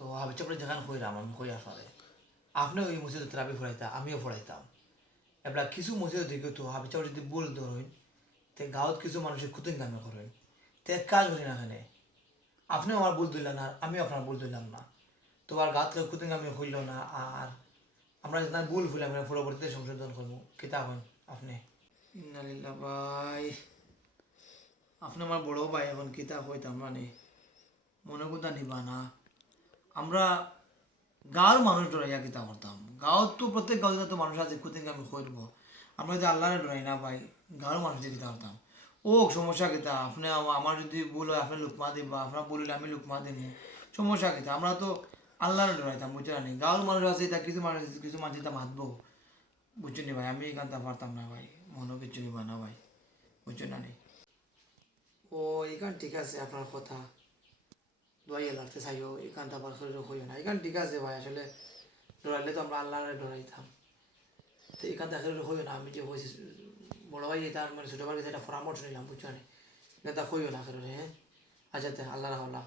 তো আমি চাপড়ে যেখানে কইরাম আমি কই আসারে আপনি ওই মসজিদে তারাবি পড়াইতা আমিও পড়াইতাম এবার কিছু মসজিদে দেখি তো হাবি চাপড়ে যদি ভুল ধরেন তে গাঁৱত কিছু মানুষের কুতিন কামে করেন তে এক কাজ করি না এখানে আপনিও আমার ভুল দিলেন না আমিও আপনার ভুল দিলাম না তো আর গাঁত কুতিন কামে হইল না আর আমরা যেটা ভুল হইলাম আমরা পরবর্তীতে সংশোধন করবো কিতা হন আপনি ইন্নালিল্লাহ ভাই আপনি আমার বড় ভাই এখন কিতা হইতাম মানে মনে কথা নিবা না আমরা গাঁৱৰ মানুষ ডরাইয়া কিতা করতাম গাঁৱত তো প্রত্যেক গাঁৱতে তো মানুষ আছে কুতিন আমি করব আমরা যদি আল্লাহরে ডরাই না ভাই গাঁৱৰ মানুষ দিয়ে কিতা করতাম ও সমস্যা কিতা আপনি আমার যদি ভুল হয় আপনি লুকমা দিবা আপনার ভুল হইলে আমি লুকমা দিব সমস্যা কিতা আমরা তো আল্লাহরে ডরাইতাম বুঝছো না গাঁৱৰ মানুষ আছে তা কিছু মানুষ তা মাতবো বুঝছো নি ভাই আমি এখানটা পারতাম না ভাই মনে কিছু নিবা না ভাই বুঝছো না নি ও এখান ঠিক আছে আপনার কথা দোয়াইয়া লাগতে চাইও এখানটা আবার শরীরে হইও না এখান ঠিক আছে ভাই আসলে ডরাইলে তো আমরা আল্লাহরে ডরাইতাম তো এখানটা শরীরে হইও না আমি যে হয়েছি বড় ভাই তার মানে ছোটো ভাই একটা পরামর্শ নিলাম বুঝছো না এটা হইও না শরীরে হ্যাঁ আচ্ছা আল্লাহ রাহল্লাহ